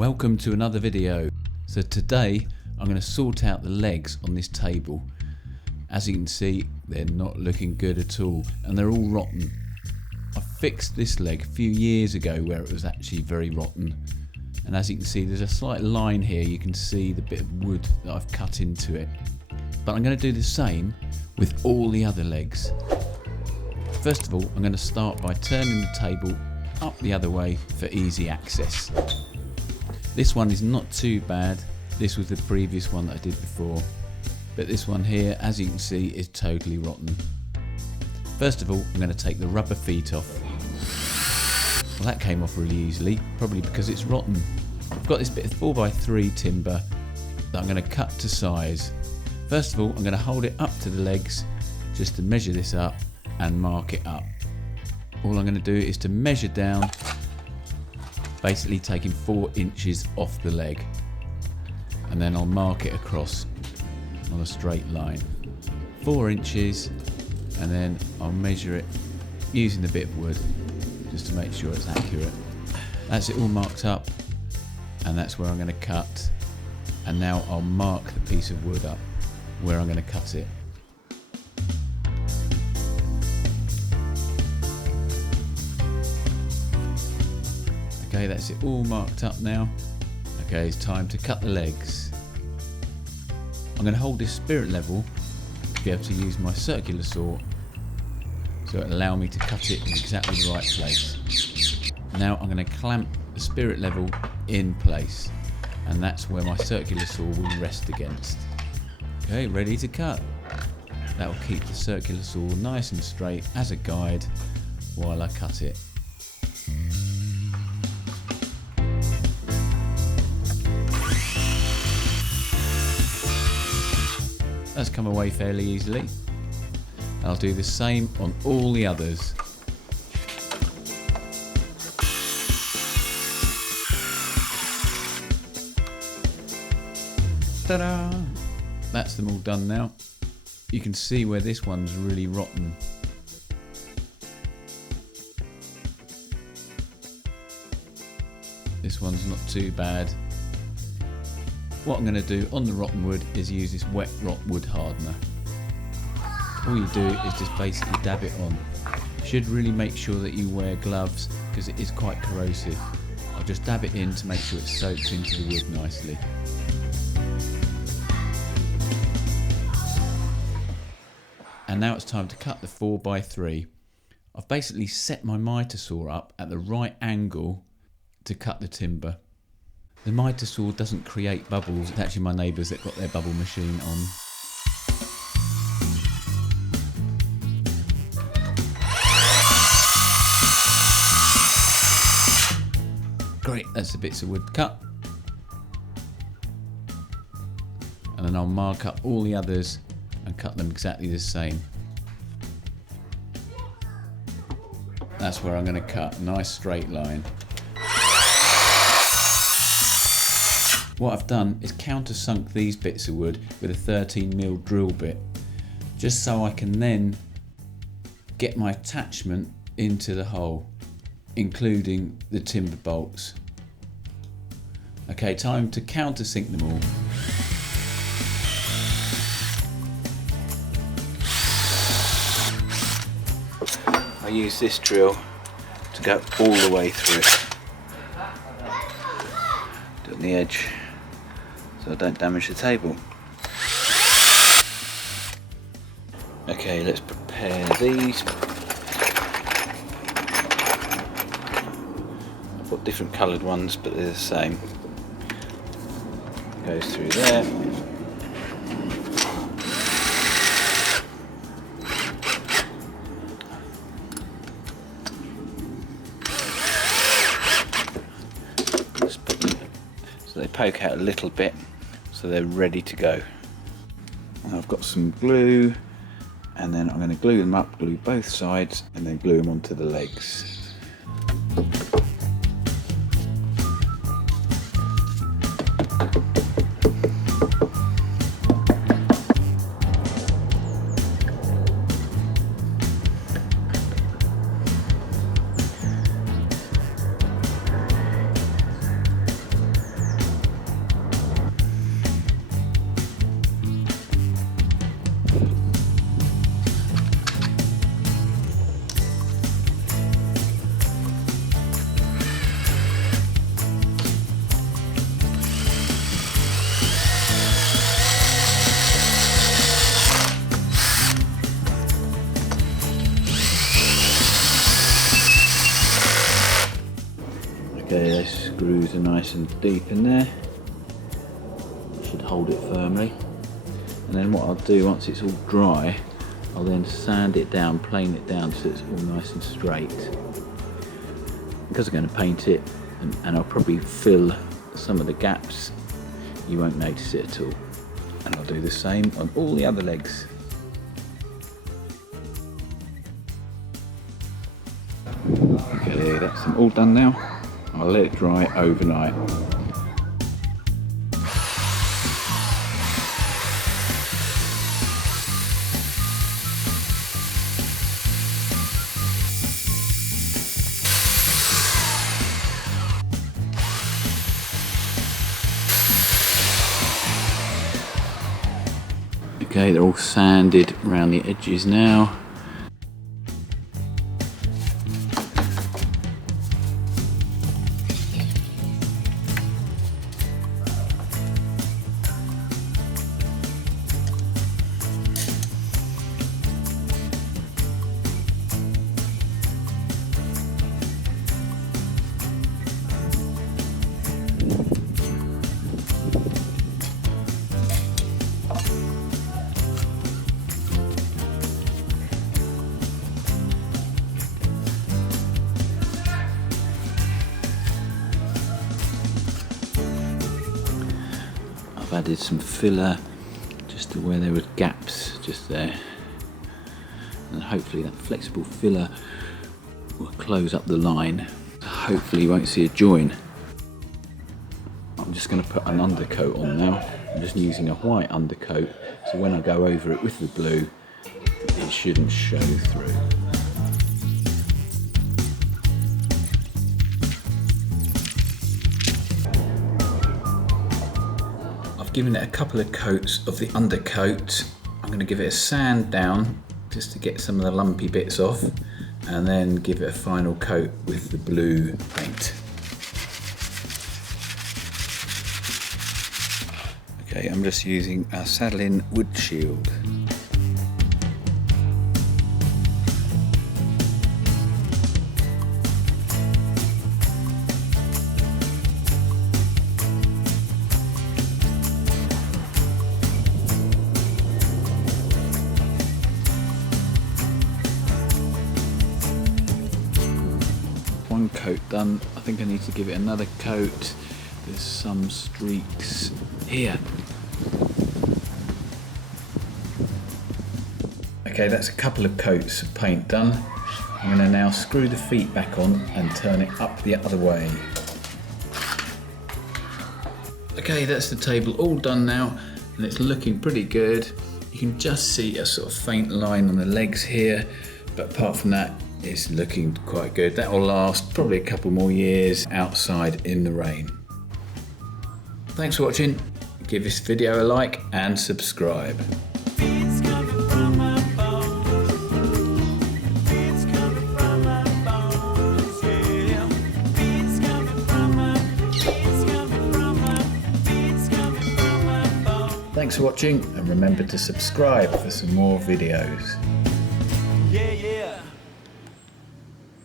Welcome to another video. So today I'm going to sort out the legs on this table. As you can see, they're not looking good at all and they're all rotten. I fixed this leg a few years ago where it was actually very rotten, and as you can see there's a slight line here. You can see the bit of wood that I've cut into it, but I'm going to do the same with all the other legs. First of all, I'm going to start by turning the table up the other way for easy access. This one is not too bad. This was the previous one that I did before, but this one here, as you can see, is totally rotten. First of all, I'm going to take the rubber feet off. Well, that came off really easily, probably because it's rotten. I've got this bit of 4x3 timber that I'm going to cut to size. First of all, I'm going to hold it up to the legs just to measure this up and mark it up. All I'm going to do is to measure down, basically taking 4 inches off the leg, and then I'll mark it across on a straight line. 4 inches, and then I'll measure it using the bit of wood just to make sure it's accurate. That's it all marked up, and that's where I'm going to cut. And now I'll mark the piece of wood up where I'm going to cut it. Okay, that's it all marked up now. Okay, it's time to cut the legs. I'm going to hold this spirit level to be able to use my circular saw so it'll allow me to cut it in exactly the right place. Now I'm going to clamp the spirit level in place, and that's where my circular saw will rest against. Okay, ready to cut. That will keep the circular saw nice and straight as a guide while I cut it. That's come away fairly easily. I'll do the same on all the others. Ta-da! That's them all done now. You can see where this one's really rotten. This one's not too bad. What I'm going to do on the rotten wood is use this wet rot wood hardener. All you do is just basically dab it on. You should really make sure that you wear gloves because it is quite corrosive. I'll just dab it in to make sure it soaks into the wood nicely. And now it's time to cut the 4x3. I've basically set my mitre saw up at the right angle to cut the timber. The mitre saw doesn't create bubbles. It's actually my neighbours that got their bubble machine on. Great, that's the bits of wood cut. And then I'll mark up all the others and cut them exactly the same. That's where I'm going to cut a nice straight line. What I've done is countersunk these bits of wood with a 13mm drill bit, just so I can then get my attachment into the hole, including the timber bolts. Okay, time to countersink them all. I use this drill to go all the way through it, on the edge, so I don't damage the table. Okay, let's prepare these. I've got different coloured ones, but they're the same. Goes through there. So they poke out a little bit, so they're ready to go. And I've got some glue, and then I'm going to glue them up, glue both sides, and then glue them onto the legs. screws are nice and deep in there. Should hold it firmly. And then what I'll do once it's all dry, I'll then sand it down, plane it down so it's all nice and straight. Because I'm going to paint it, and I'll probably fill some of the gaps, you won't notice it at all. And I'll do the same on all the other legs. Okay, that's all done now. I'll let it dry overnight. Okay, they're all sanded around the edges now. I've added some filler just to where there were gaps just there, and hopefully that flexible filler will close up the line. Hopefully you won't see a join. I'm just going to put an undercoat on now. I'm just using a white undercoat, so when I go over it with the blue it shouldn't show through. I've given it a couple of coats of the undercoat. I'm going to give it a sand down just to get some of the lumpy bits off, and then give it a final coat with the blue paint. Okay, I'm just using a Saddlin wood shield. One coat done. I think I need to give it another coat. There's some streaks here. Okay, that's a couple of coats of paint done. I'm going to now screw the feet back on and turn it up the other way. Okay, that's the table all done now, and it's looking pretty good. You can just see a sort of faint line on the legs here, but apart from that, it's looking quite good. That will last probably a couple more years outside in the rain. Thanks for watching. Give this video a like and subscribe. Thanks for watching, and remember to subscribe for some more videos. Yeah, yeah.